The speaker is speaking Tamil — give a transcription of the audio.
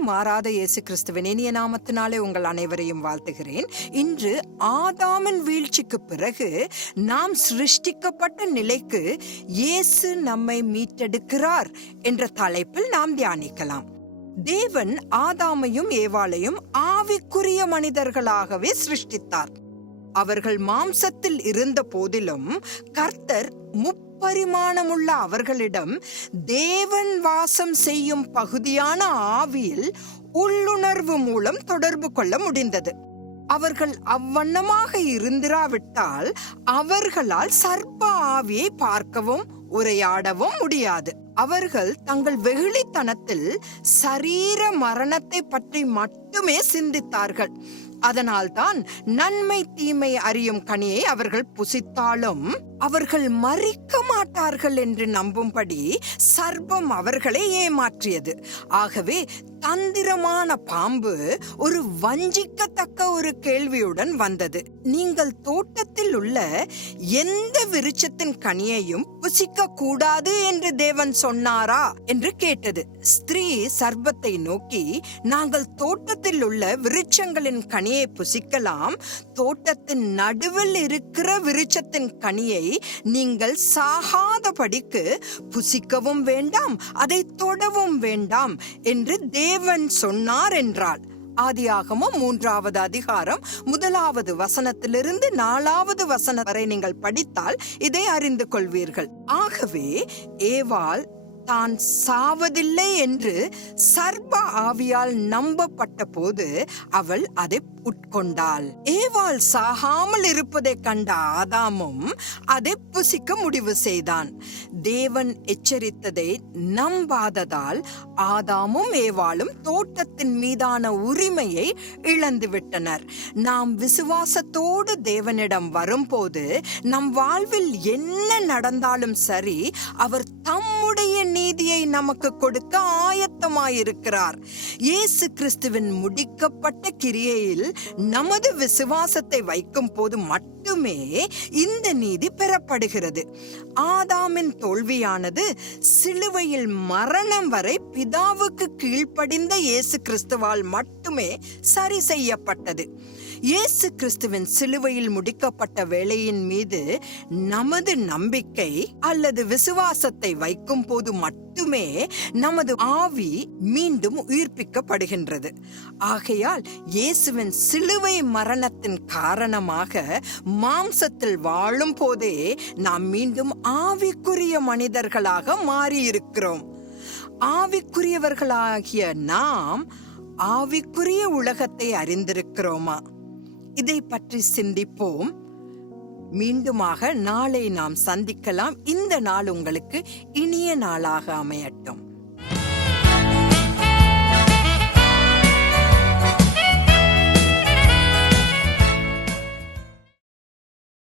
மாறாத இயேசு கிறிஸ்துவின் இனிய நாமத்தினாலே உங்கள் அனைவரையும் வாழ்த்துகிறேன். இன்று ஆதாமின் வீழ்ச்சிக்கு பிறகு நாம் சிருஷ்டிக்கப்பட்ட நிலைக்கு இயேசு நம்மை மீட்டெடுக்கிறார் என்ற தலைப்பில் நாம் தியானிக்கலாம். தேவன் ஆதாமையும் ஏவாளையும் ஆவிக்குரிய மனிதர்களாகவே சிருஷ்டித்தார். அவர்கள் மாம்சத்தில் இருந்த போதிலும் கர்த்தர் முப்பரிமாணமுள்ள அவர்களிடம் தேவன் வாசம் செய்யும் பகுதியான ஆவியில் உள்ளுணர்வு மூலம் தொடர்பு கொள்ள முடிந்தது. அவர்கள் அவ்வண்ணமாக இருந்திராவிட்டால் அவர்களால் சர்ப்ப ஆவியை பார்க்கவும் உரையாடவும் முடியாது. அவர்கள் தங்கள் வெகுளித்தனத்தில் சரீர மரணத்தை பற்றி மட்டுமே சிந்தித்தார்கள். அதனால்தான் நன்மை தீமை அறியும் கனியை அவர்கள் புசித்தாலும் அவர்கள் மறிக்க மாட்டார்கள் என்று நம்பும்படி சர்பம் அவர்களை ஏமாற்றியது. ஆகவே தந்திரமான பாம்பு ஒரு வஞ்சிக்கத்தக்க ஒரு கேள்வியுடன் வந்தது. நீங்கள் தோட்டத்தில் உள்ள எந்த விருட்சத்தின் கனியையும் புசிக்க கூடாது என்று தேவன் சொன்னாரா என்று கேட்டது. ஸ்திரீ சர்பத்தை நோக்கி நாங்கள் தோட்டத்தில் உள்ள விருட்சங்களின் கனியை புசிக்கலாம். தோட்டத்தின் நடுவில் இருக்கிற விருட்சத்தின் கனியை நீங்கள் சாகாதபடிக்கு புசிக்கவும் வேண்டாம் அதை தொடவும் வேண்டாம் என்று தேவன் சொன்னார் என்றாள். ஆதியாகமும் மூன்றாவது அதிகாரம் முதலாவது வசனத்திலிருந்து நாலாவது வசனம் வரை நீங்கள் படித்தால் இதை அறிந்து கொள்வீர்கள். ஆகவே ஏவாள் தான் சாவதில்லை என்று சர்ப ஆவியால் நம்பப்பட்ட போது அவள் அதை உட்கொண்டாள். ஏவாள் சாகாமல் இருப்பதை கண்ட ஆதாமும் அதை புசிக்க முடிவு செய்தான். தேவன் எச்சரித்ததை நம்பாததால் ஆதாமும் ஏவாளும் தோட்டத்தின் மீதான உரிமையை இழந்து விட்டனர் நாம் விசுவாசத்தோடு தேவனிடம் வரும்போது நம் வாழ்வில் என்ன நடந்தாலும் சரி அவர் தம் தம்முடைய நீதியை நமக்கு கொடுக்க ஆயத்தமாயிருக்கிறார். இயேசு கிறிஸ்துவின் முடிக்கப்பட்ட கிரியையில் நமது விசுவாசத்தை வைக்கும் போது மட்டுமே இந்த நீதி பெறப்படுகிறது. ஆதாமின் தோல்வியானது சிலுவையில் மரணம் வரை பிதாவுக்கு கீழ்ப்படிந்த இயேசு கிறிஸ்துவால் மட்டுமே சரி செய்யப்பட்டது. இயேசு கிறிஸ்துவின் சிலுவையில் முடிக்கப்பட்ட வேலையின் மீது நமது நம்பிக்கை அல்லது விசுவாசத்தை வைக்கும் போது மட்டுமே நமது ஆவி மீண்டும் உயிர்ப்பிக்கப்படுகின்றது. ஆகையால் இயேசுவின் சிலுவை மரணத்தின் காரணமாக மாம்சத்தில் வாழும் போதே நாம் மீண்டும் ஆவிக்குரிய மனிதர்களாக மாறியிருக்கிறோம். ஆவிக்குரியவர்களாகிய நாம் ஆவிக்குரிய உலகத்தை அறிந்திருக்கிறோமா? இதை பற்றி சிந்திப்போம். மீண்டுமாக நாளை நாம் சந்திக்கலாம். இந்த நாள் உங்களுக்கு இனிய நாளாக அமையட்டும்.